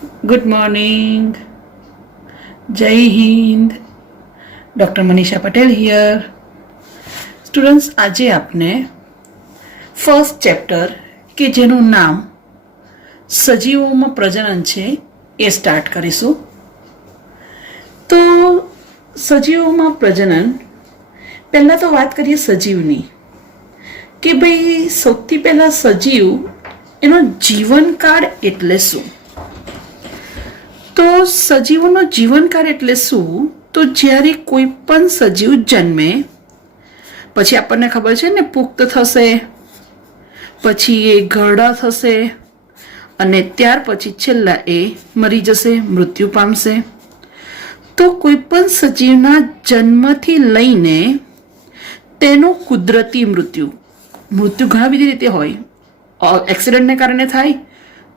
Good morning. Jai Hind. Doctor Manisha Patel here. Students, આજે આપણે first chapter કે જેનું નામ સજીવોમાં પ્રજનન છે એ સ્ટાર્ટ કરીશું. તો સજીવોમાં પ્રજનન, પહેલાં તો વાત કરીએ સજીવની કે ભાઈ સૌથી પહેલાં સજીવ એનો જીવનકાળ એટલે શું? તો સજીવોનો જીવનકાળ એટલે શું? તો જ્યારે કોઈ પણ સજીવ જન્મે પછી આપણને ખબર છે ને, પુખ્ત થશે, પછી એ ઘરડા થશે અને ત્યાર પછી છેલ્લા એ મરી જશે, મૃત્યુ પામશે. તો કોઈ પણ સજીવના જન્મથી લઈને તેનું કુદરતી મૃત્યુ ઘણા બધી રીતે હોય. એક્સિડન્ટને કારણે થાય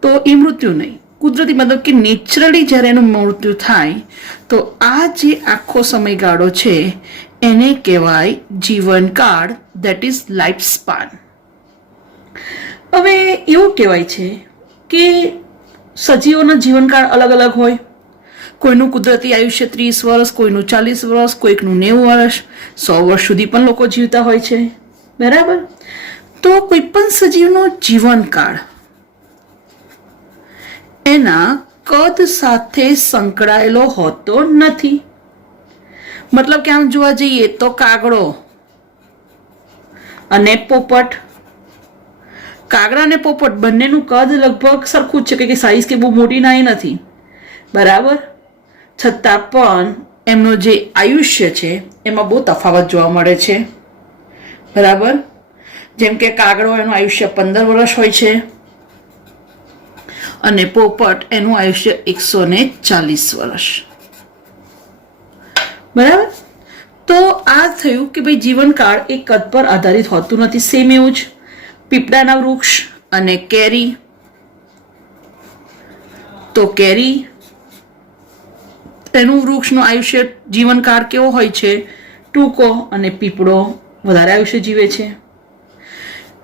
તો એ મૃત્યુ નહીં, કુદરતી મતલબ કે નેચરલી જ્યારે એનું મૃત્યુ થાય તો આ જે આખો સમયગાળો છે એને કહેવાય જીવનકાળ, દેટ ઇઝ લાઈફ સ્પાન. હવે એવું કહેવાય છે કે સજીવોનો જીવનકાળ અલગ અલગ હોય. કોઈનું કુદરતી આયુષ્ય 30 વર્ષ, કોઈનું 40 વર્ષ, કોઈકનું 90 વર્ષ, 100 વર્ષ સુધી પણ લોકો જીવતા હોય છે. બરાબર? તો કોઈ પણ સજીવનો જીવનકાળ એના કદ સાથે સંકળાયેલો હોતો નથી. મતલબ કે આમ જોવા જઈએ તો કાગડો અને પોપટ, કાગડા અને પોપટ બંનેનું કદ લગભગ સરખું જ છે, કે સાઈઝ કે બહુ મોટી નાની નથી. બરાબર? છતાં પણ એમનું જે આયુષ્ય છે એમાં બહુ તફાવત જોવા મળે છે. બરાબર? જેમ કે કાગડો એનું આયુષ્ય 15 વર્ષ હોય છે અને પોપટ એનું આયુષ્ય 140 વર્ષ. બરાબર? તો આ થયું કે ભાઈ જીવનકાળ એ કદ પર આધારિત હોતું નથી. સેમ એવું જ પીપળાના વૃક્ષ અને કેરી. તો કેરી એનું વૃક્ષનું આયુષ્ય જીવનકાળ કેવો હોય છે? ટૂંકો. અને પીપળો વધારે આયુષ્ય જીવે છે.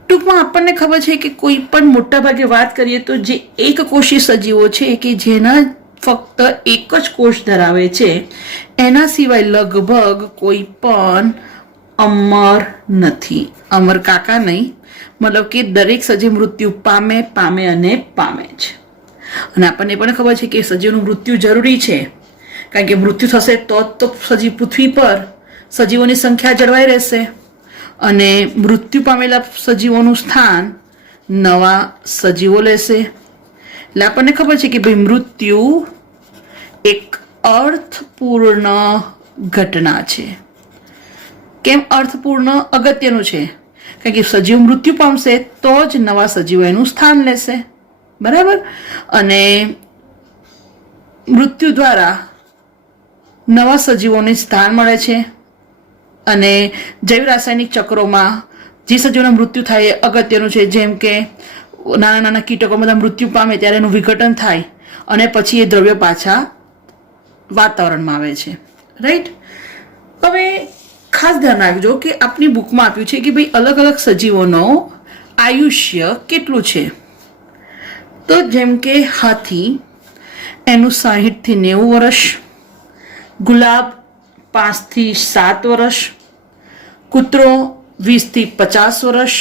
ટૂંકમાં આપણને ખબર છે કે કોઈ પણ મોટા ભાગે વાત કરીએ તો જે એક કોષી સજીવો છે કે જેના ફક્ત એક જ કોષ ધરાવે છે, એના સિવાય લગભગ કોઈ પણ અમર નથી. અમર કાકા નહીં, મતલબ કે દરેક સજીવ મૃત્યુ પામે જ. અને આપણને પણ ખબર છે કે સજીવનું મૃત્યુ જરૂરી છે, કારણ કે મૃત્યુ થશે તો સજીવ પૃથ્વી પર સજીવોની સંખ્યા જળવાઈ રહેશે અને મૃત્યુ પામેલા સજીવોનું સ્થાન નવા સજીવો લેશે. એટલે આપણને ખબર છે કે ભાઈ મૃત્યુ એક અર્થપૂર્ણ ઘટના છે. કેમ અર્થપૂર્ણ? અગત્યનું છે, કારણ કે સજીવ મૃત્યુ પામશે તો જ નવા સજીવો એનું સ્થાન લેશે. બરાબર? અને મૃત્યુ દ્વારા નવા સજીવોને સ્થાન મળે છે અને જૈવ રાસાયણિક ચક્રોમાં જે સજીવોનું મૃત્યુ થાય એ અગત્યનું છે. જેમ કે નાના નાના કીટકો બધા મૃત્યુ પામે ત્યારે એનું વિઘટન થાય અને પછી એ દ્રવ્ય પાછા વાતાવરણમાં આવે છે. રાઈટ? હવે ખાસ ધ્યાન રાખજો કે આપની બુકમાં આપ્યું છે કે ભાઈ અલગ અલગ સજીવોનો આયુષ્ય કેટલું છે. તો જેમ કે હાથી, એનું 60 થી 90 વર્ષ, ગુલાબ 5 થી 7 વર્ષ, કૂતરો 20 થી 50 વર્ષ,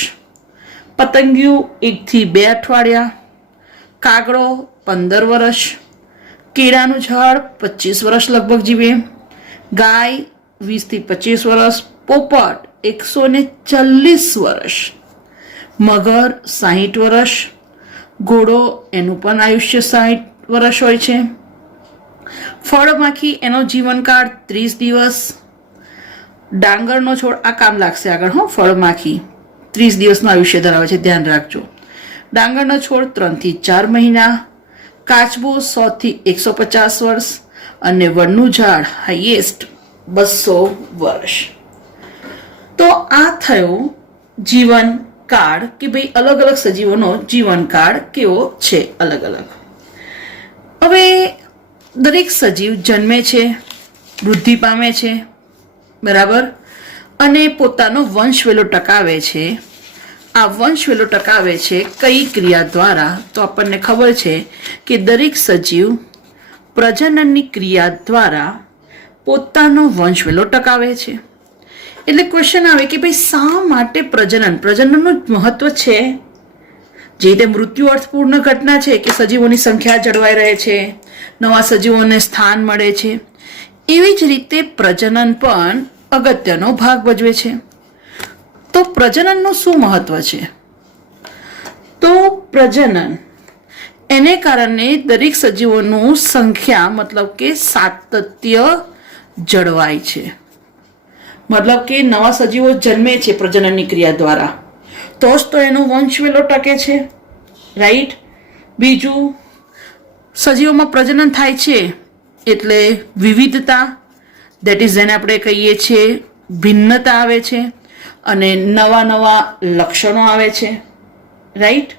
પતંગિયું 1 થી 2 અઠવાડિયા, કાગડો 15 વર્ષ, કેળાનું ઝાડ 25 વર્ષ લગભગ જીવે, ગાય 20 થી 25 વર્ષ, પોપટ 140 વર્ષ, મગર 60 વર્ષ, ઘોડો એનું પણ આયુષ્ય 60 વર્ષ હોય છે, ફળમાખી એનો જીવનકાળ 30 દિવસ, ડાંગરનો છોડ, આ કામ લાગશે આગળ, ફળમાખી 30 દિવસનું આયુષ્ય ધરાવે છે, ધ્યાન રાખજો. ડાંગરનો છોડ 3 થી 4 મહિના, કાચબો 100 થી 150 વર્ષ અને વડનું ઝાડ હાઈએસ્ટ 200 વર્ષ. તો આ થયો જીવનકાળ કે ભાઈ અલગ અલગ સજીવોનો જીવનકાળ કેવો છે અલગ અલગ. હવે દરેક સજીવ જન્મે છે, વૃદ્ધિ પામે છે, બરાબર, અને પોતાનો વંશ વેલો ટકાવે છે. આ વંશવેલો ટકાવે છે કઈ ક્રિયા દ્વારા? તો આપણને ખબર છે કે દરેક સજીવ પ્રજનનની ક્રિયા દ્વારા પોતાનો વંશવેલો ટકાવે છે. એટલે ક્વેશ્ચન આવે કે ભાઈ શા માટે પ્રજનનનું મહત્વ છે? જે રીતે મૃત્યુ અર્થપૂર્ણ ઘટના છે કે સજીવોની સંખ્યા જળવાઈ રહે છે, નવા સજીવોને સ્થાન મળે છે, એવી જ રીતે પ્રજનન પણ અગત્યનો ભાગ ભજવે છે. તો પ્રજનનનું શું મહત્વ છે? તો પ્રજનન એને કારણે દરેક સજીવોનું સંખ્યા મતલબ કે સાતત્ય જળવાય છે. મતલબ કે નવા સજીવો જન્મે છે પ્રજનનની ક્રિયા દ્વારા, તો જ તો એનો વંશવેલો ટકે છે, રાઈટ. બીજું, સજીવોમાં પ્રજનન થાય છે એટલે વિવિધતા, દેટ ઇઝ જેને આપણે કહીએ છીએ ભિન્નતા આવે છે, અને નવા નવા લક્ષણો આવે છે, રાઈટ.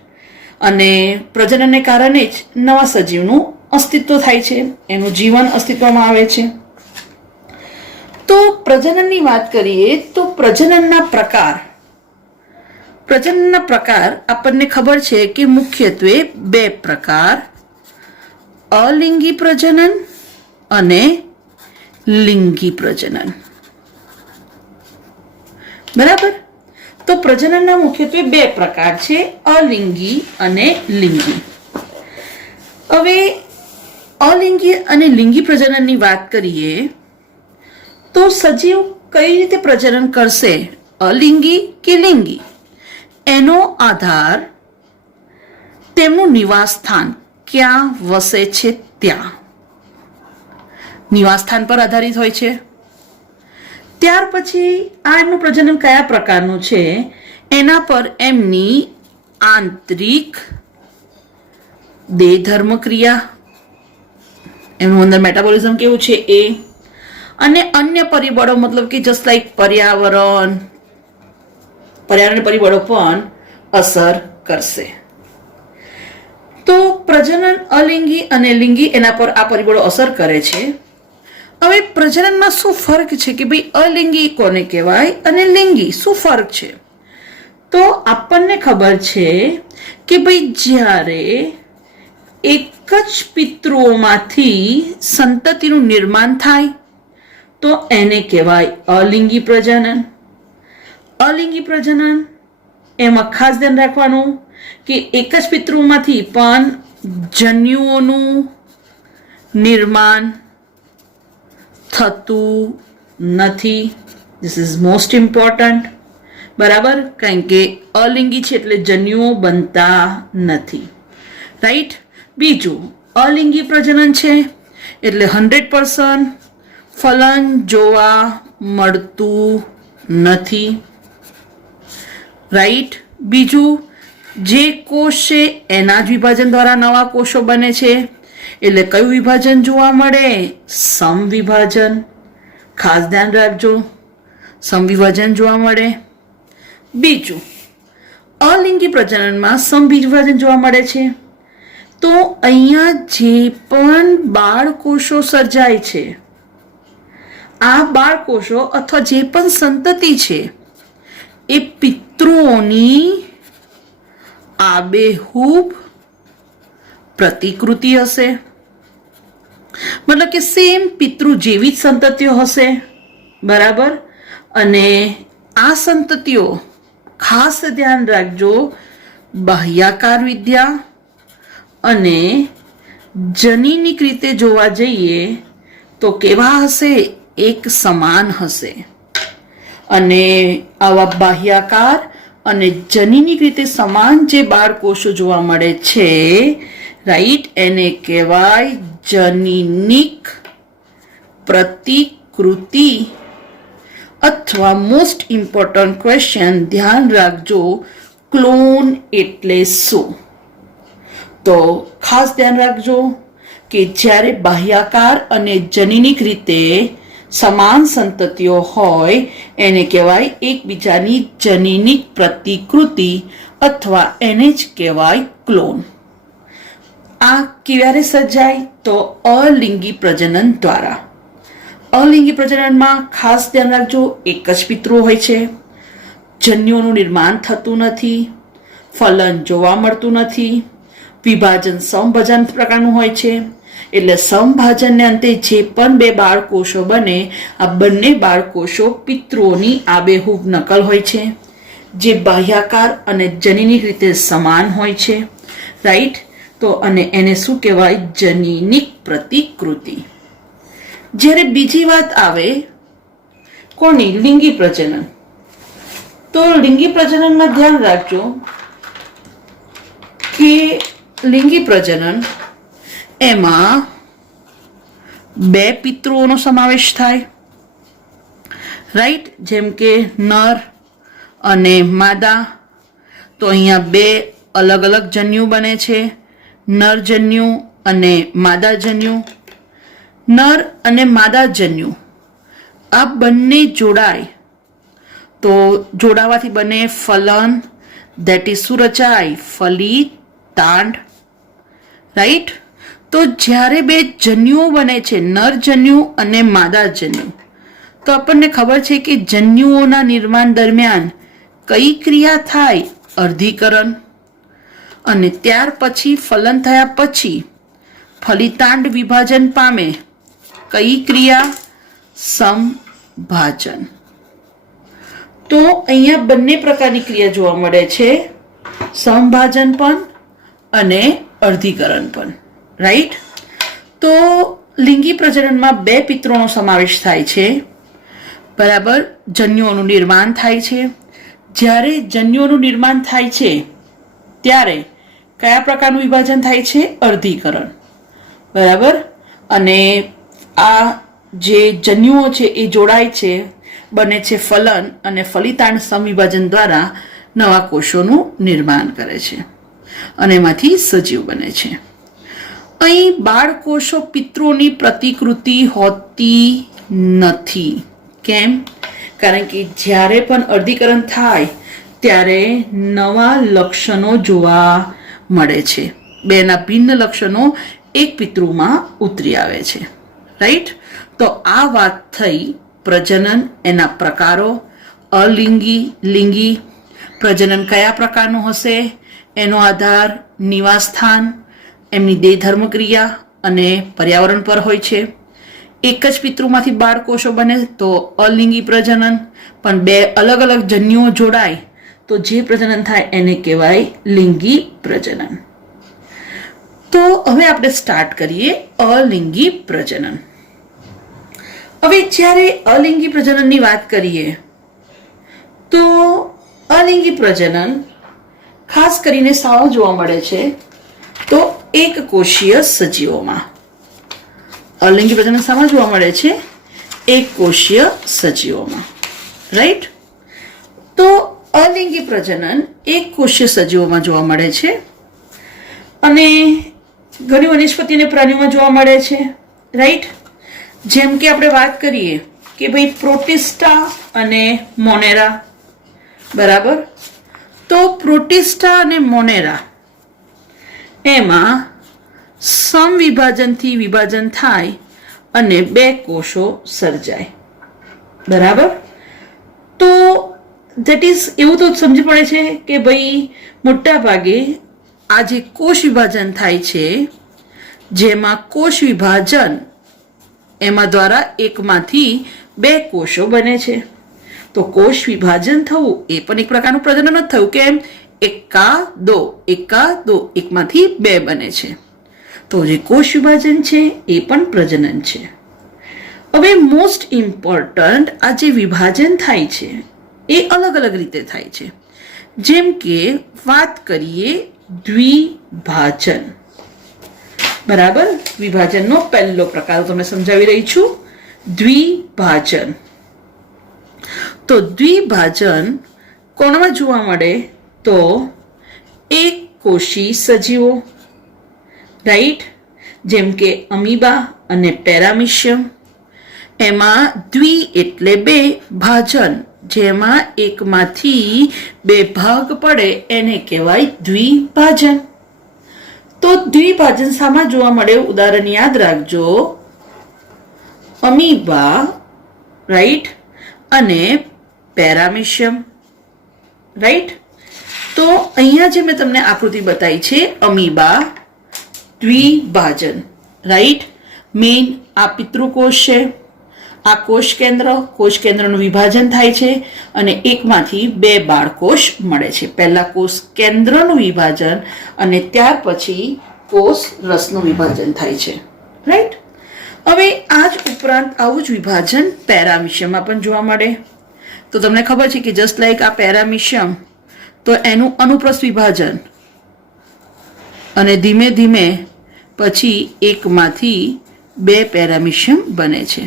અને પ્રજનનને કારણે જ નવા સજીવનું અસ્તિત્વ થાય છે, એનું જીવન અસ્તિત્વમાં આવે છે. તો પ્રજનનની વાત કરીએ તો પ્રજનનના પ્રકાર આપણને ખબર છે કે મુખ્યત્વે બે પ્રકાર, અલિંગી પ્રજનન અને લિંગી પ્રજનન. બરાબર. તો પ્રજનનના મુખ્યત્વે બે પ્રકાર છે, અલિંગી અને લિંગી. હવે અલિંગી અને લિંગી પ્રજનનની વાત કરીએ તો સજીવ કઈ રીતે પ્રજનન કરશે, અલિંગી કે લિંગી, એનો આધાર તેમનું નિવાસ સ્થાન, ક્યાં વસે છે ત્યાં, નિવાસ સ્થાન પર આધારિત હોય છે. ત્યાર પછી આ એમનું પ્રજનન કયા પ્રકારનું છે એના પર એમની આંતરિક દેહધર્મ ક્રિયા, એમનું અંદર મેટાબોલિઝમ કેવું છે એ, અને અન્ય પરિબળો મતલબ કે જસ્ટ લાઈક પર્યાવરણ પરિબળો પણ અસર કરશે. તો પ્રજનન અલિંગી અને લિંગી એના પર આ પરિબળો અસર કરે છે. હવે પ્રજનનમાં શું ફરક છે કે ભાઈ અલિંગી કોને કહેવાય અને લિંગી શું ફરક છે? તો આપણને ખબર છે કે ભાઈ જ્યારે એક જ પિતૃઓમાંથી સંતતિનું નિર્માણ થાય તો એને કહેવાય અલિંગી પ્રજનન. અલિંગી પ્રજનન એમાં ખાસ ધ્યાન રાખવાનું કે એક જ પિતૃમાંથી પણ જન્યુઓનું નિર્માણ થતું નથી. This is most important. બરાબર, કારણ કે અલિંગી છે એટલે જન્યુઓ બનતા નથી, રાઈટ. બીજું, અલિંગી પ્રજનન છે એટલે 100% ફલન જોવા મળતું નથી, રાઈટ. બીજું, જે કોષ છે એના જ વિભાજન દ્વારા નવા કોષો બને છે, એટલે કયું વિભાજન જોવા મળે? સમવિભાજન. ખાસ ધ્યાન રાખજો, સમવિભાજન જોવા મળે. બીજું, અલિંગી પ્રજનનમાં સમવિભાજન જોવા મળે છે. તો અહીંયા જે પણ બાળકોષો સર્જાય છે, આ બાળકોષો અથવા જે પણ સંતતિ છે એ પિતૃઓની આબેહૂબ પ્રતિકૃતિ હશે. મતલબ કે સેમ પિતૃ જેવી જ સંતતિઓ હશે, બરાબર. અને આ સંતતિઓ ખાસ ધ્યાન રાખજો, બાહ્યાકાર વિદ્યા અને જનીનિક રીતે જોવા જઈએ તો કેવા હશે? એક સમાન હશે. અને આવા બાહ્યાકાર અને જનીનિક રીતે સમાન જે બાળકોષો જોવા મળે છે, રાઈટ, એને કહેવાય જનીનિક પ્રતિકૃતિ. અથવા મોસ્ટ ઇમ્પોર્ટન્ટ ક્વેશ્ચન ધ્યાન રાખજો, ક્લોન એટલે શું? તો ખાસ ધ્યાન રાખજો કે જ્યારે બાહ્યાકાર અને જનીનિક રીતે સમાન સંતતિઓ હોય એને કહેવાય એકબીજાની જનીનિક પ્રતિકૃતિ અથવા એને જ કહેવાય ક્લોન. આ ક્યારે સર્જાય? તો અલિંગી પ્રજનન દ્વારા. અલિંગી પ્રજનનમાં ખાસ ધ્યાન રાખજો, એક જ પિતૃ હોય છે. જન્યુઓનું નિર્માણ થતું નથી, ફલન જોવા મળતું નથી, વિભાજન સમભાજન પ્રકારનું હોય છે. એટલે સમભાજનને અંતે જે પણ બે બાળકોષો બને, આ બંને બાળકોષો પિતૃઓની આબેહૂબ નકલ હોય છે, જે બાહ્યાકાર અને જનીનિક રીતે સમાન હોય છે. રાઈટ? તો અને એને શું કહેવાય? જનીનિક પ્રતિકૃતિ. જ્યારે બીજી વાત આવે કોની? લિંગી પ્રજનન. તો લિંગી પ્રજનનમાં ધ્યાન રાખજો કે લિંગી પ્રજનન એમાં બે પિતૃઓનો સમાવેશ થાય. રાઈટ? જેમ કે નર અને માદા. તો અહીંયા બે અલગ અલગ જન્યુ બને છે, નર જન્યુ અને માદા જન્યુ. નર અને માદા જન્યુ આ બંને જોડાય તો જોડાવાથી બને ફલન. ધેટ ઇઝ શું રચાય? ફલિતાંડ. રાઈટ? તો જ્યારે બે જન્યુઓ બને છે, નર જન્યુ અને માદા જન્યુ, તો આપણને ખબર છે કે જન્યુઓના નિર્માણ દરમિયાન કઈ ક્રિયા થાય? અર્ધીકરણ. અને ત્યાર પછી ફલન થયા પછી ફલિતાંડ વિભાજન પામે. કઈ ક્રિયા? સમભાજન. તો અહીંયા બંને પ્રકારની ક્રિયા જોવા મળે છે, સમભાજન પણ અને અર્ધીકરણ પણ. રાઈટ? તો લિંગી પ્રજનનમાં બે પિતૃઓનો સમાવેશ થાય છે. બરાબર? જન્યુઓનું નિર્માણ થાય છે. જ્યારે જન્યુઓનું નિર્માણ થાય છે ત્યારે કયા પ્રકારનું વિભાજન થાય છે? અર્ધીકરણ. બરાબર? અને આ જે જન્યુઓ છે એ જોડાય છે, બને છે ફલન, અને ફલિતાંડ સમવિભાજન દ્વારા નવા કોષોનું નિર્માણ કરે છે અને એમાંથી સજીવ બને છે. અહીં બાળકોષો પિતૃઓની પ્રતિકૃતિ હોતી નથી. કેમ? કારણ કે જ્યારે પણ અર્ધીકરણ થાય ત્યારે નવા લક્ષણો જોવા મળે છે. બેના ભિન્ન લક્ષણો એક પિતૃમાં ઉતરી આવે છે. રાઈટ? તો આ વાત થઈ પ્રજનન, એના પ્રકારો. અલિંગી, લિંગી પ્રજનન કયા પ્રકારનું હશે? એનો આધાર નિવાસસ્થાન, એમની દેહ ધર્મ ક્રિયા અને પર્યાવરણ પર હોય છે. એક જ પિતૃમાંથી બાળકોષો બને તો અલિંગી પ્રજનન, પણ બે અલગ અલગ જન્યુઓ જોડાય તો જે પ્રજનન થાય એને કહેવાય લિંગી પ્રજનન. તો હવે આપણે સ્ટાર્ટ કરીએ અલિંગી પ્રજનન. હવે જ્યારે અલિંગી પ્રજનનની વાત કરીએ તો અલિંગી પ્રજનન ખાસ કરીને સાવ જોવા મળે છે તો એક કોષીય સજીવોમાં. અલિંગી પ્રજનન શામાં જોવા મળે છે? એક કોષીય સજીવોમાં. રાઈટ? તો અલિંગી પ્રજનન એક કોષીય સજીવોમાં જોવા મળે છે અને ઘણી વનસ્પતિ અને પ્રાણીઓમાં જોવા મળે છે. રાઈટ? જેમ કે આપણે વાત કરીએ કે ભાઈ પ્રોટિસ્ટા અને મોનેરા. બરાબર? તો પ્રોટિસ્ટા અને મોનેરા એમાં સમવિભાજનથી વિભાજન થાય અને બે કોષો સર્જાય. બરાબર? તો ધેટ ઇઝ એવું તો સમજ પડે છે કે ભાઈ મોટા ભાગે આ જે કોષ વિભાજન થાય છે, જેમાં કોષ વિભાજન એમાં દ્વારા એકમાંથી બે કોષો બને છે. તો કોષ વિભાજન થવું એ પણ એક પ્રકારનું પ્રજનન જ થયું. કેમ? એકા દો એકમાંથી બે બને છે. તો જે કોષ વિભાજન છે એ પણ પ્રજનન છે. હવે મોસ્ટ ઇમ્પોર્ટન્ટ આ જે વિભાજન થાય છે એ અલગ અલગ રીતે થાય છે. જેમ કે વાત કરીએ દ્વિભાજન. બરાબર? વિભાજનનો પહેલો પ્રકાર તમને સમજાવી રહી છું, દ્વિભાજન. તો દ્વિભાજન કોણમાં જોવા મળે? તો એક કોષી સજીવો. રાઈટ? જેમ કે અમીબા અને પેરામિશિયમ. એમાં દ્વિ એટલે બે, ભાજન જેમાં એકમાંથી બે ભાગ પડે એને કહેવાય દ્વિભાજન. તો દ્વિભાજન શામાં જોવા મળે? ઉદાહરણ યાદ રાખજો, અમીબા. રાઈટ? અને પેરામિશિયમ. રાઈટ. તો અહીંયા જે મેં તમને આકૃતિ બતાવી છે અમીબા દ્વિભાજન, રાઈટ. મેઇન આ પિતૃકોષ છે, આ કોષ કેન્દ્રનું વિભાજન થાય છે અને એકમાંથી 2 બાળકોષ મળે છે. પહેલા કોષ કેન્દ્રનું વિભાજન અને ત્યાર પછી કોષ રસનું વિભાજન થાય છે, રાઈટ. હવે આ જ ઉપરાંત આવું જ વિભાજન પેરામિશિયમમાં પણ જોવા મળે. તો તમને ખબર છે કે જસ્ટ લાઈક આ પેરામિશિયમ, તો એનું અનુપ્રસ્થ વિભાજન અને ધીમે ધીમે પછી એકમાંથી 2 પેરામિશિયમ બને છે.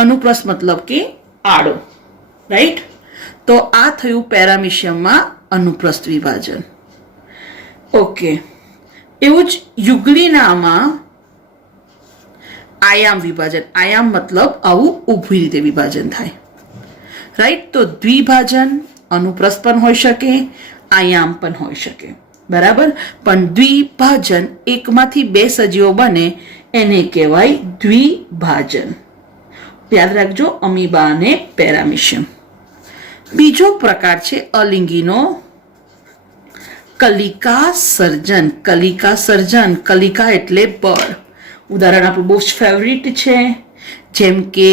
અનુપ્રસ્થ મતલબ કે આડો, રાઈટ. તો આ થયું પેરામિશિયમમાં અનુપ્રસ્થ વિભાજન. ઓકે. એવું જ યુગ્લિનામાં આયામ વિભાજન. આયામ મતલબ આવું ઊભી રીતે વિભાજન થાય, રાઈટ. તો દ્વિભાજન અનુપ્રસ્થ પણ હોઈ શકે, આયામ પણ હોઈ શકે, બરાબર. પણ દ્વિભાજન એકમાંથી 2 સજીવો બને એને કહેવાય દ્વિભાજન. યાદ રાખજો, અમીબા અને પેરામિશિયમ. બીજો પ્રકાર છે અલિંગીનો કલિકા સર્જન. કલિકા સર્જન, કલિકા એટલે બળ. ઉદાહરણ આપણું બહુ જ ફેવરિટ છે, જેમ કે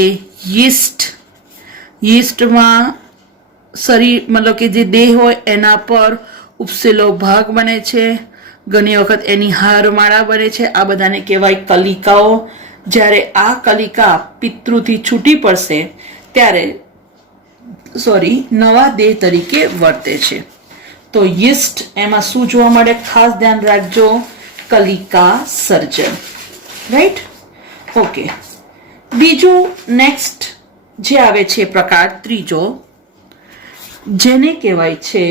યીસ્ટ. યીસ્ટમાં શરીર મતલબ કે જે દેહ હોય એના પર ઉપસેલો ભાગ બને છે, ઘણી વખત એની હારમાળા બને છે. આ બધાને કહેવાય કલિકાઓ. જ્યારે આ કલિકા પિતૃથી છૂટી પડશે ત્યારે નવા દેહ તરીકે વર્તે છે. તો યીસ્ટ એમાં શું જોવા મળે, ખાસ ધ્યાન રાખજો, કલિકા સર્જન, રાઈટ. ઓકે. બીજું નેક્સ્ટ જે આવે છે પ્રકાર ત્રીજો, જેને કહેવાય છે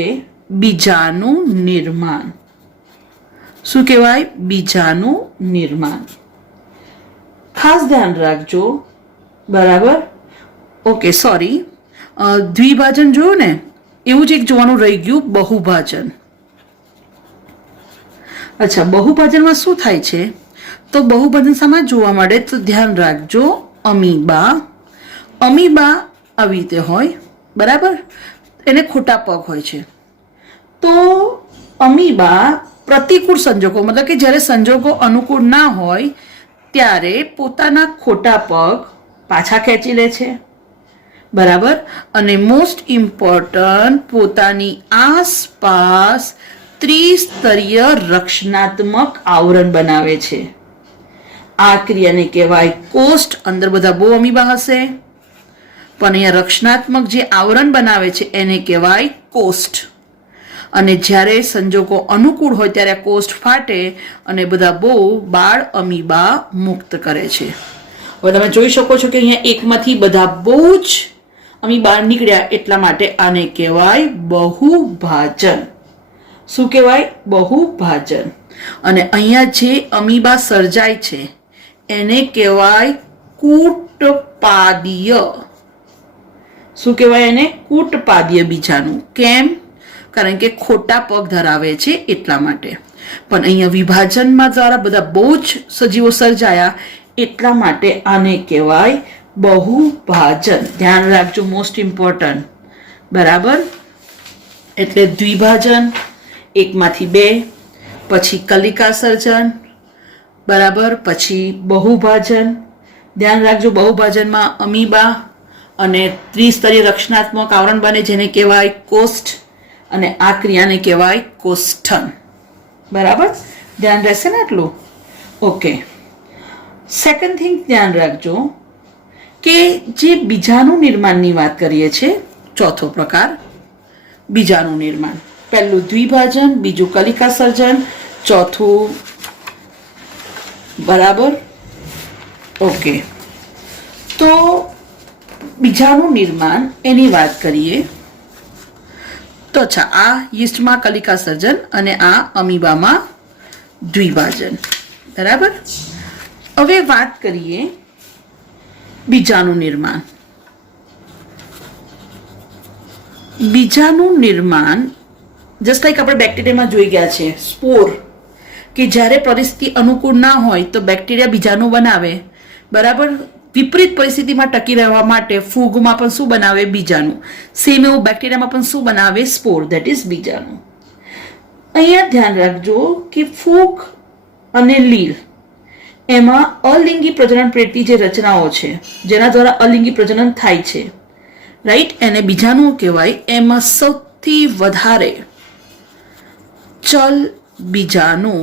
બીજાનું નિર્માણ. શું કહેવાય? બીજાનું નિર્માણ. ખાસ ધ્યાન રાખજો, બરાબર. ઓકે, સોરી, દ્વિભાજન જોયું ને, એવું જ એક જોવાનું રહી ગયું, બહુભાજન. અચ્છા, બહુભાજનમાં શું થાય છે? તો બહુભાજન શામાં જોવા મળે? તો ધ્યાન રાખજો, અમીબા. અમીબા આવી રીતે હોય, બરાબર. એને ખોટા પગ હોય છે. તો અમીબા પ્રતિકૂળ સંજોગો, મતલબ કે જ્યારે સંજોગો અનુકૂળ ના હોય ત્યારે પોતાના ખોટા પગ પાછા ખેંચી લે છે, બરાબર. અને મોસ્ટ ઇમ્પોર્ટન્ટ, પોતાની આસપાસ ત્રિસ્તરીય રક્ષણાત્મક આવરણ બનાવે છે. આ ક્રિયાને કહેવાય કોષ્ઠ. અંદર બધા બહુ અમીબા હશે, પણ અહીંયા રક્ષણાત્મક જે આવરણ બનાવે છે એને કહેવાય કોષ્ઠ. અને જ્યારે સંજોગો અનુકૂળ હોય ત્યારે કોષ્ઠ ફાટે અને બધા બહુ બાળ અમીબા મુક્ત કરે છે. હવે તમે જોઈ શકો છો કે અહીંયા એકમાંથી બધા બહુ જ અમીબા નીકળ્યા, એટલા માટે આને કહેવાય બહુભાજન. શું કહેવાય? બહુભાજન. અને અહીંયા જે અમીબા સર્જાય છે એને કહેવાય કૂટપાદીય. શું કહેવાય એને? કૂટપાદીય બીજાનું. કેમ? કારણ કે ખોટા પગ ધરાવે છે એટલા માટે. પણ અહીંયા વિભાજનમાં દ્વારા બધા બહુ જ સજીવો સર્જાયા એટલા માટે આને કહેવાય બહુભાજન. ધ્યાન રાખજો, મોસ્ટ ઇમ્પોર્ટન્ટ, બરાબર. એટલે દ્વિભાજન એકમાંથી 2, પછી કલિકા સર્જન, બરાબર, પછી બહુભાજન. ધ્યાન રાખજો, બહુભાજનમાં અમીબા અને ત્રિસ્તરીય રક્ષણાત્મક આવરણ બને જેને કહેવાય કોષ્ઠ, અને આ ક્રિયાને કહેવાય કોષ્ઠન, બરાબર. ધ્યાન રહેશે ને આટલું? ઓકે. સેકન્ડ થિંગ ધ્યાન રાખજો કે જે બીજાનું નિર્માણની વાત કરીએ છીએ, ચોથો પ્રકાર બીજાનું નિર્માણ. પહેલું દ્વિભાજન, બીજું કલિકા સર્જન, ચોથું, બરાબર. ઓકે. તો બીજાનું નિર્માણ એની વાત કરીએ તો અચ્છા, આ યીસ્ટમાં કલિકા સર્જન અને આ અમીબામાં દ્વિભાજન, બરાબર. હવે વાત કરીએ બીજાનું નિર્માણ. બીજાનું નિર્માણ જસ્ટ લાઈક આપણે બેક્ટેરિયામાં જોઈ ગયા છે, સ્પોર, કે જ્યારે પરિસ્થિતિ અનુકૂળ ના હોય તો બેક્ટેરિયા બીજાનું બનાવે, બરાબર. વિપરીત પરિસ્થિતિમાં ટકી રહેવા માટે ફૂગમાં પણ શું બનાવે? બીજાણુ. સેમ એવું બેક્ટેરિયામાં પણ શું બનાવે? સ્પોર, ધેટ ઇઝ બીજાણુ. અહીંયા ધ્યાન રાખજો કે ફૂગ અને લીલ એમાં અલિંગી પ્રજનન પેટી જે રચનાઓ છે જેના દ્વારા અલિંગી પ્રજનન થાય છે, રાઈટ, એને બીજાણુ કહેવાય. એમાં સૌથી વધારે ચલ બીજાણુ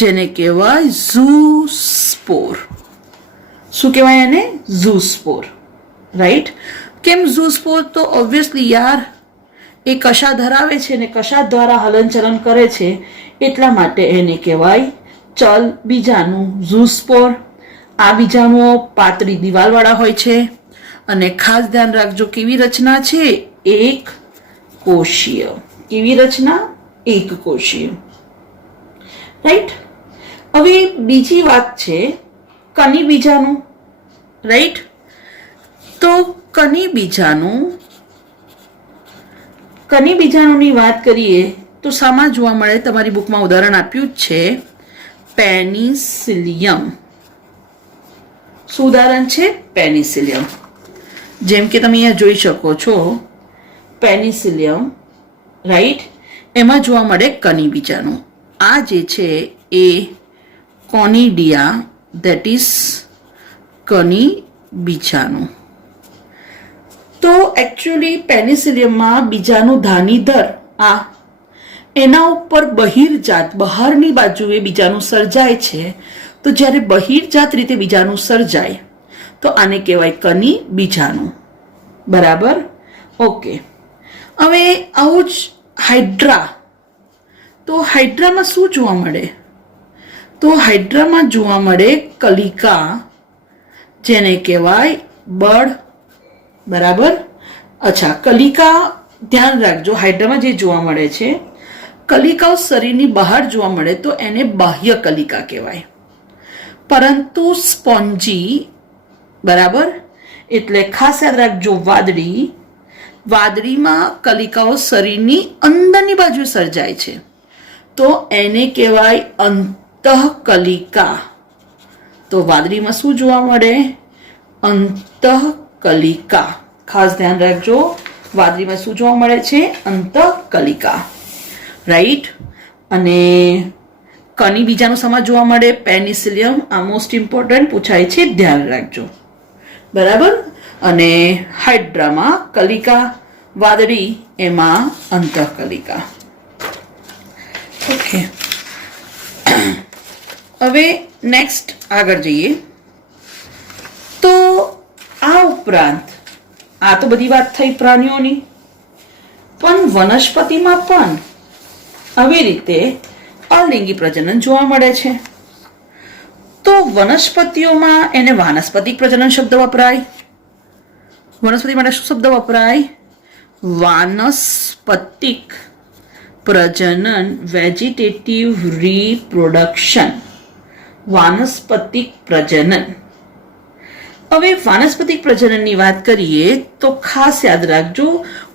જેને કહેવાય ઝૂસ્પોર. શું કહેવાય એને? ઝૂસ્પોર, રાઈટ. કેમ ઝૂસ્પોર? તો ઓબ્વિયસલી યાર એ કશા ધરાવે છે ને કશા દ્વારા હલનચલન કરે છે એટલા માટે એને કહેવાય ચલ બીજાણુ, ઝૂસ્પોર. આ બીજાણુઓ પાતળી દિવાલવાળા હોય છે અને ખાસ ધ્યાન રાખજો કેવી રચના છે? એક કોષીય. કેવી રચના? એક કોષીય, રાઈટ. હવે બીજી વાત છે કની બીજાણુ, રાઈટ. તો કની બીજાણુની વાત કરીએ તો શામાં જોવા મળે? તમારી બુકમાં ઉદાહરણ આપ્યું જ છે, પેનિસિલિયમ. શું ઉદાહરણ છે? પેનિસિલિયમ. જેમ કે તમે અહીંયા જોઈ શકો છો પેનિસિલિયમ, રાઈટ. એમાં જોવા મળે કની બીજાણુ. આ જે છે એ કોનિડિયા, ધેટ ઇઝ કની બીજાણુ. તો એકચ્યુઅલી પેનિસિલિયમમાં બીજાણુ ધાનીધર આ એના ઉપર બહિર્જાત બહારની બાજુએ બીજાણુ સર્જાય છે. તો જ્યારે બહિર્જાત રીતે બીજાણુ સર્જાય તો આને કહેવાય કની બીજાણુ. બરાબર? ઓકે. હવે આવું જ હાઇડ્રા. તો હાઇડ્રામાં શું જોવા મળે? તો હાઇડ્રામાં જોવા મળે કલિકા જેને કહેવાય બળ. બરાબર? અચ્છા, કલિકા ધ્યાન રાખજો. હાઇડ્રામાં જે જોવા મળે છે કલિકાઓ શરીરની બહાર જોવા મળે તો એને બાહ્ય કલિકા કહેવાય. પરંતુ સ્પોન્જી, બરાબર, એટલે ખાસ યાદ રાખજો વાદળીમાં કલિકાઓ શરીરની અંદરની બાજુ સર્જાય છે તો એને કહેવાય અંતઃકલિકા. તો વાદળીમાં શું જોવા મળે? અંતઃકલિકા. ખાસ ધ્યાન રાખજો, વાદળીમાં શું જોવા મળે છે? અંતઃકલિકા, રાઈટ. અને કની બીજાણુ સમાજ જોવા મળે? પેનિસિલિયમ. આ મોસ્ટ ઇમ્પોર્ટન્ટ પૂછાય છે, ધ્યાન રાખજો. બરાબર? અને હાઇડ્રામાં કલિકા, વાદળી એમાં અંતઃકલિકા. ઓકે. હવે નેક્સ્ટ આગળ જઈએ. તો આ ઉપરાંત આ તો બધી વાત થઈ પ્રાણીઓની, પણ વનસ્પતિમાં પણ આવી રીતે અલિંગી પ્રજનન જોવા મળે છે. તો વનસ્પતિઓમાં એને વાનસ્પતિક પ્રજનન શબ્દ વપરાય. વનસ્પતિ માટે શું શબ્દ વપરાય? વાનસ્પતિક પ્રજનન, વેજીટેટિવ રિપ્રોડક્શન. વાનસ્પતિક પ્રજનન. હવે વાનસ્પતિક પ્રજનનની વાત કરીએ તો ખાસ યાદ રાખજો,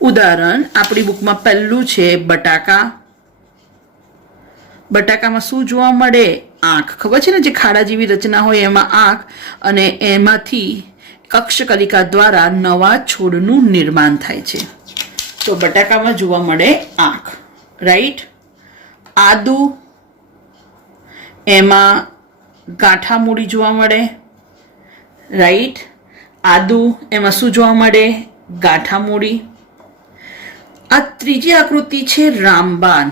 ઉદાહરણ આપણી બુકમાં પહેલું છે બટાકા. બટાકામાં શું જોવા મળે? આંખ. ખબર છે ને, જે ખાડા જેવી રચના હોય એમાં આંખ, અને એમાંથી કક્ષકલિકા દ્વારા નવા છોડનું નિર્માણ થાય છે. તો બટાકામાં જોવા મળે આંખ, રાઈટ. આદુ, એમાં ગાંઠા મૂડી જોવા મળે, રાઈટ. આદુ એમાં શું જોવા મળે? ગાંઠા મૂડી. આ ત્રીજી આકૃતિ છે રામબાન.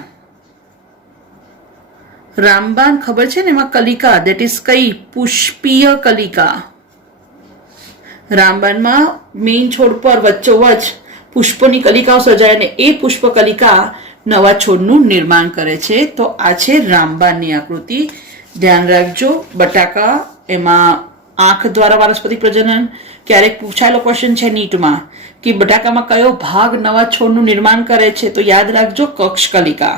રામબાન ખબર છે ને, એમાં કલિકા, ધેટ ઇઝ કઈ? પુષ્પીય કલિકા. રામબાનમાં મેઇન છોડ પર વચ્ચોવચ પુષ્પોની કલિકાઓ સર્જાય અને એ પુષ્પ કલિકા નવા છોડનું નિર્માણ કરે છે. તો આ છે રામબાનની આકૃતિ. ધ્યાન રાખજો, બટાકા એમાં આંખ દ્વારા વાનસ્પતિક પ્રજનન. ક્યારેક પૂછાયેલો ક્વેશ્ચન છે નીટમાં કે બટાકામાં કયો ભાગ નવા છોડનું નિર્માણ કરે છે? તો યાદ રાખજો, કક્ષકલિકા.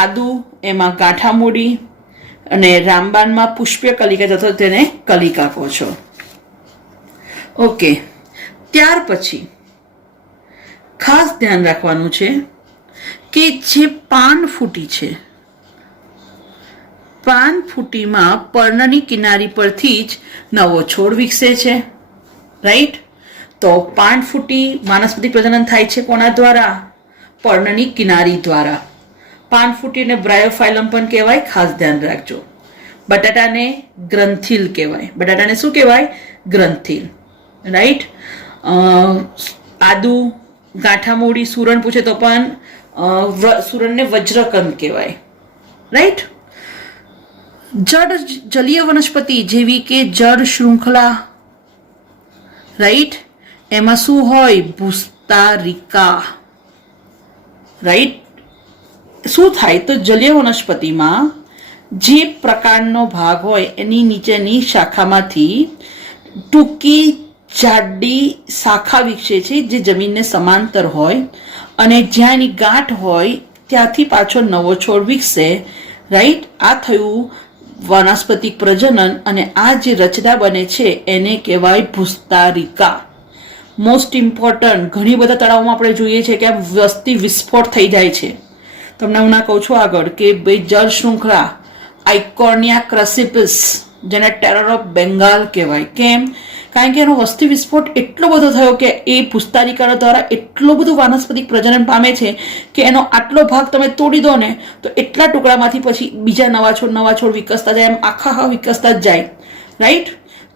આદુ એમાં ગાંઠા મૂડી, અને રામબાનમાં પુષ્પીય કલિકા, જતો તેને કલિકા કહો છો. ઓકે. ત્યાર પછી ખાસ ધ્યાન રાખવાનું છે કે જે પાન ફૂટી છે, પાનફૂટીમાં પર્ણની કિનારી પરથી જ નવો છોડ વિકસે છે. રાઈટ? તો પાનફૂટી વાનસ્પતિક પ્રજનન થાય છે કોના દ્વારા? પર્ણની કિનારી દ્વારા. પાનફૂટીને બ્રાયોફાઇલમ પણ કહેવાય, ખાસ ધ્યાન રાખજો. બટાટાને ગ્રંથિલ કહેવાય. બટાટાને શું કહેવાય? ગ્રંથિલ. રાઈટ? આદુ, ગાંઠામૂળી, સુરણ પૂછે તો પણ સુરણને વજ્રકંદ કહેવાય. રાઈટ? જલીય વનસ્પતિ જેવી કે જળ શૃંખલા, રાઈટ, એમાં શું હોય? ભૂસ્તારિકા. રાઈટ? શું થાય? તો જલીય વનસ્પતિમાં જે પ્રકારનો ભાગ હોય એની નીચેની શાખામાંથી ટૂંકી જાડી શાખા વિકસે છે જે જમીનને સમાંતર હોય, અને જ્યાં એની ગાંઠ હોય ત્યાંથી પાછો નવો છોડ વિકસે. રાઈટ? આ થયું વાનસ્પતિક પ્રજનન, અને આ જે રચના બને છે એને કહેવાય ભૂસ્તારિકા. મોસ્ટ ઇમ્પોર્ટન્ટ, ઘણી બધા તળાવમાં આપણે જોઈએ છે કે વસ્તી વિસ્ફોટ થઈ જાય છે. તમને હું ના કહું છું આગળ કે ભાઈ જળ શૃંખલા આઇકોર્નિયા ક્રસિપિસ, જેને ટેરર ઓફ બેંગાલ કહેવાય. કેમ? કારણ કે એનો વસ્તી વિસ્ફોટ એટલો બધો થયો કે એ ભૂસ્તારિકા દ્વારા એટલું બધું વાનસ્પતિક પ્રજનન પામે છે કે એનો આટલો ભાગ તમે તોડી દો ને તો એટલા ટુકડામાંથી પછી બીજા નવા છોડ વિકસતા જાય, એમ આખા વિકસતા જ જાય. રાઈટ?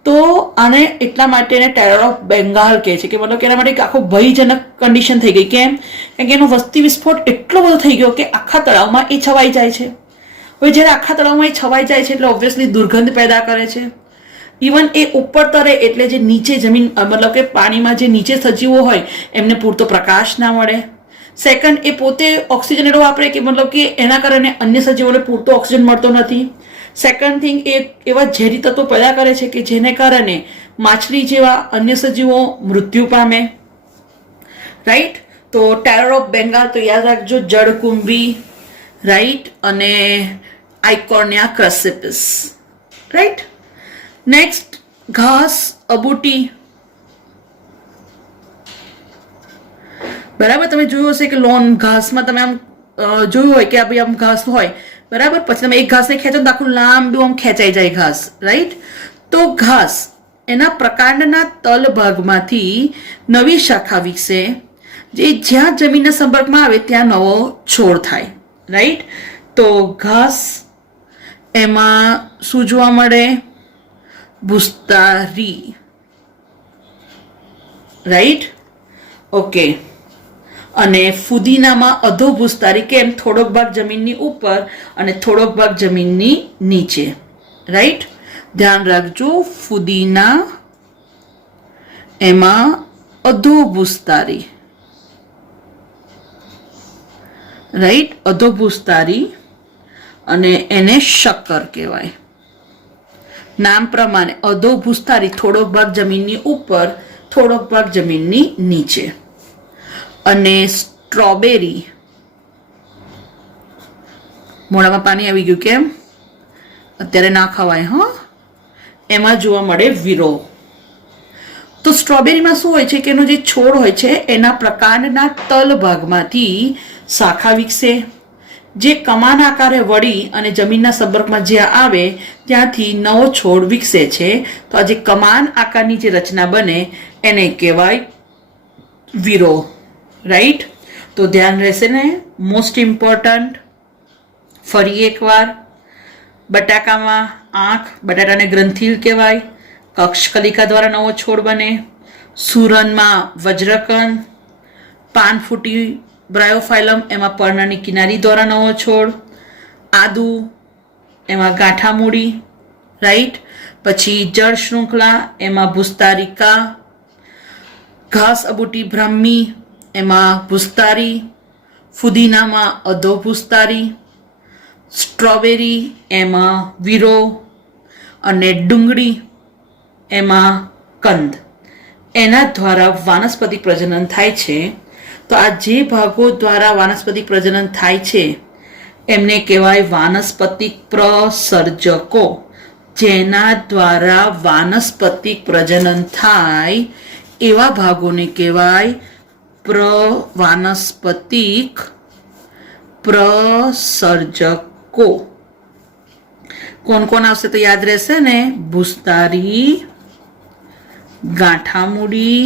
તો આને એટલા માટે એને ટેરર ઓફ બેંગાલ કહે છે, કે મતલબ કે એના માટે એક આખો ભયજનક કન્ડિશન થઈ ગઈ. કેમ? કારણ કે એનો વસ્તી વિસ્ફોટ એટલો બધો થઈ ગયો કે આખા તળાવમાં એ છવાઈ જાય છે. હવે જ્યારે આખા તળાવમાં એ છવાઈ જાય છે એટલે ઓબ્વિયસલી દુર્ગંધ પેદા કરે છે. ઇવન એ ઉપર તરે એટલે જે નીચે જમીન, મતલબ કે પાણીમાં જે નીચે સજીવો હોય એમને પૂરતો પ્રકાશ ના મળે. સેકન્ડ, એ પોતે ઓક્સિજન એટલો વાપરે કે મતલબ કે એના કારણે અન્ય સજીવોને પૂરતો ઓક્સિજન મળતો નથી. સેકન્ડ થિંગ, એ એવા ઝેરી તત્વો પેદા કરે છે કે જેને કારણે માછલી જેવા અન્ય સજીવો મૃત્યુ પામે. રાઈટ? તો ટેરર ઓફ બેંગાલ તો યાદ રાખજો, જળકુંભી, રાઈટ, અને આઇકોર્નિયા ક્રસિપિસ. રાઈટ? નેક્સ્ટ, ઘાસ, અબૂટી. બરાબર? તમે જોયું હશે કે લોન ઘાસમાં તમે આમ જોયું હોય કે ભાઈ આમ ઘાસ હોય, બરાબર, પછી તમે એક ઘાસને ખેંચો તો આખું લાંબુ આમ ખેંચાઈ જાય ઘાસ. રાઈટ? તો ઘાસ એના પ્રકાંડના તલ ભાગમાંથી નવી શાખા વિકસે, જે જ્યાં જમીનના સંપર્કમાં આવે ત્યાં નવો છોડ થાય. રાઈટ? તો ઘાસ એમાં શું જોવા મળે? ભૂસ્તારી. રાઈટ? ઓકે. અને ફુદીનામાં અધો ભૂસ્તારી. કેમ? થોડોક ભાગ જમીનની ઉપર અને થોડોક ભાગ જમીનની નીચે. રાઈટ? ધ્યાન રાખજો, ફુદીના એમાં અધો ભૂસ્તારી. રાઈટ? અધો ભૂસ્તારી, અને એને શક્કર કહેવાય. નામ પ્રમાણે અધો ભૂસ્તારી, થોડોક ભાગ જમીનની ઉપર, થોડોક ભાગ જમીનની નીચે. અને સ્ટ્રોબેરી, મોઢામાં પાણી આવી ગયું. કેમ? અત્યારે ના ખવાય. હા, એમાં જોવા મળે વિરો. તો સ્ટ્રોબેરીમાં શું હોય છે કે એનો જે છોડ હોય છે એના પ્રકાંડના તલ ભાગમાંથી શાખા વિકસે, જે કમાન આકારે વળી અને જમીનના સંપર્કમાં જ્યાં આવે ત્યાંથી નવો છોડ વિકસે છે. તો આ જે કમાન આકારની જે રચના બને એને કહેવાય વિરો. રાઈટ? તો ધ્યાન રહેશે ને, મોસ્ટ ઇમ્પોર્ટન્ટ. ફરી એકવાર, બટાકામાં આંખ, બટાટાને ગ્રંથિલ કહેવાય, કક્ષકલિકા દ્વારા નવો છોડ બને. સુરનમાં વજ્રકંદ, પાનફૂટી બ્રાયોફાઇલમ, એમાં પર્ણની કિનારી દ્વારા નવો છોડ. આદુ, એમાં ગાંઠામૂળી. રાઈટ? પછી જળ શૃંખલા, એમાં ભૂસ્તારિકા. ઘાસ અબૂટી બ્રાહ્મી, એમાં ભૂસ્તારી. ફુદીનામાં અધો ભૂસ્તારી. સ્ટ્રોબેરી એમાં વિરો, અને ડુંગળી એમાં કંદ. એના દ્વારા વાનસ્પતિક પ્રજનન થાય છે. તો આ જે ભાગો દ્વારા વાનસ્પતિક પ્રજનન થાય છે એમને કહેવાય વાનસ્પતિક પ્રસર્જકો. જેના દ્વારા વાનસ્પતિક પ્રજનન થાય એવા ભાગોને કહેવાય વાનસ્પતિક પ્રસર્જકો. કોણ કોણ આવશે તો યાદ રહેશે ને? ભૂસ્તારી, ગાંઠામૂડી,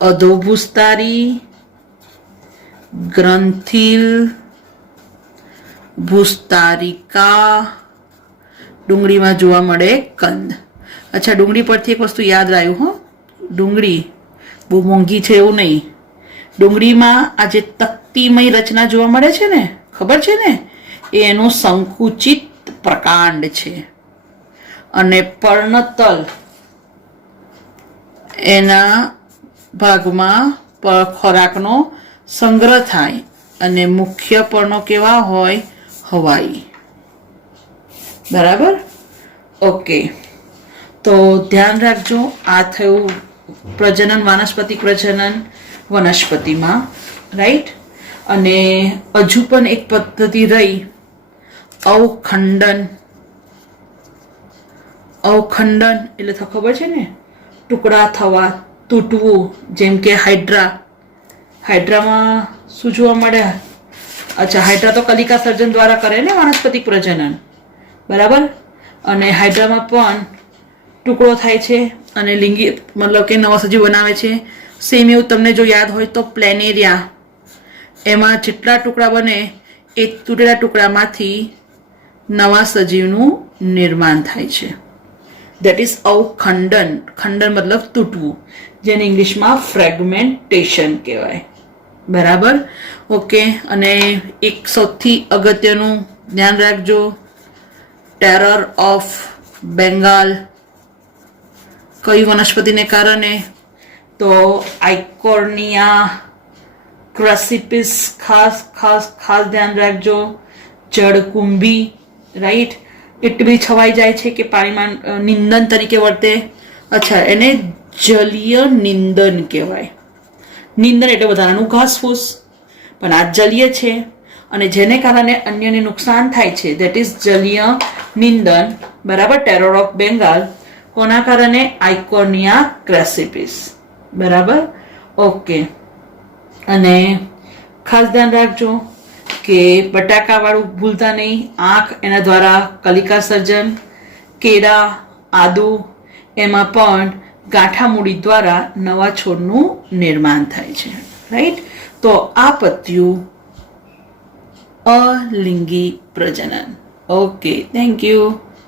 અધોભૂસ્તારી, ગ્રંથિલ, ભૂસ્તારિકા, ડુંગળીમાં જોવા મળે કંદ. અચ્છા, ડુંગળી પરથી એક વસ્તુ યાદ આવ્યું હો. ડુંગળી બહુ મોંઘી છે એવું નહીં. ડુંગળીમાં આ જે તકતીમય રચના જોવા મળે છે ને, ખબર છે ને, એ એનું સંકુચિત પ્રકાંડ છે. અને પર્ણતલ એના ભાગમાં ખોરાકનો સંગ્રહ થાય. અને મુખ્ય પર્ણો કેવા હોય? હવાઈ. બરાબર? ઓકે, તો ધ્યાન રાખજો. આ થયું પ્રજનન, વાનસ્પતિક પ્રજનન વનસ્પતિમાં, રાઈટ. અને હજુ પણ એક પદ્ધતિ રહી, અવખંડન. અવખંડન એટલે તો ખબર છે ને, ટુકડા થવા, તૂટવું. જેમ કે હાઇડ્રામાં શું જોવા મળે? અચ્છા, હાઇડ્રા તો કલિકા સર્જન દ્વારા કરે ને વાનસ્પતિક પ્રજનન, બરાબર. અને હાઇડ્રામાં પણ ટુકડો થાય છે અને લિંગી મતલબ કે નવા સજીવ બનાવે છે. સેમ એવું તમને જો યાદ હોય તો પ્લેનેરિયા, એમાં જેટલા ટુકડા બને એ તૂટેલા ટુકડામાંથી નવા સજીવનું નિર્માણ થાય છે. દેટ ઇઝ અવખંડન. ખંડન મતલબ તૂટવું, જેને ઇંગ્લિશમાં ફ્રેગમેન્ટેશન કહેવાય. બરાબર? ઓકે. અને એક સૌથી અગત્યનું ધ્યાન રાખજો, ટેરર ઓફ બેંગાલ. કઈ વનસ્પતિને કારણે? તો આઇકોર્નિયા ક્રેસિપિસ. ખાસ ખાસ ખાસ ધ્યાન રાખજો. જળકુંભી, રાઈટ. એટલી બધી છવાઈ જાય છે કે પાણીમાં નિંદન તરીકે વર્તે. અચ્છા, એને જલીય નિંદન કહેવાય. નિંદન એટલે વધારાનું ઘાસફૂસ, પણ આ જલીય છે અને જેને કારણે અન્યને નુકસાન થાય છે. દેટ ઇઝ જલીય નિંદન. બરાબર? ટેરર ઓફ બેંગાલ કોના કારણે? આઇકોર્નિયા ક્રેસિપિસ. બરાબર? ઓકે. અને ખાસ ધ્યાન રાખજો કે બટાકાવાળું ભૂલતા નહીં. આંખ, એના દ્વારા કલિકા સર્જન. કેળા, આદુ, એમાં પણ ગાંઠામૂડી દ્વારા નવા છોડનું નિર્માણ થાય છે, રાઈટ. તો આ પત્યું અલિંગી પ્રજનન. Okay, thank you.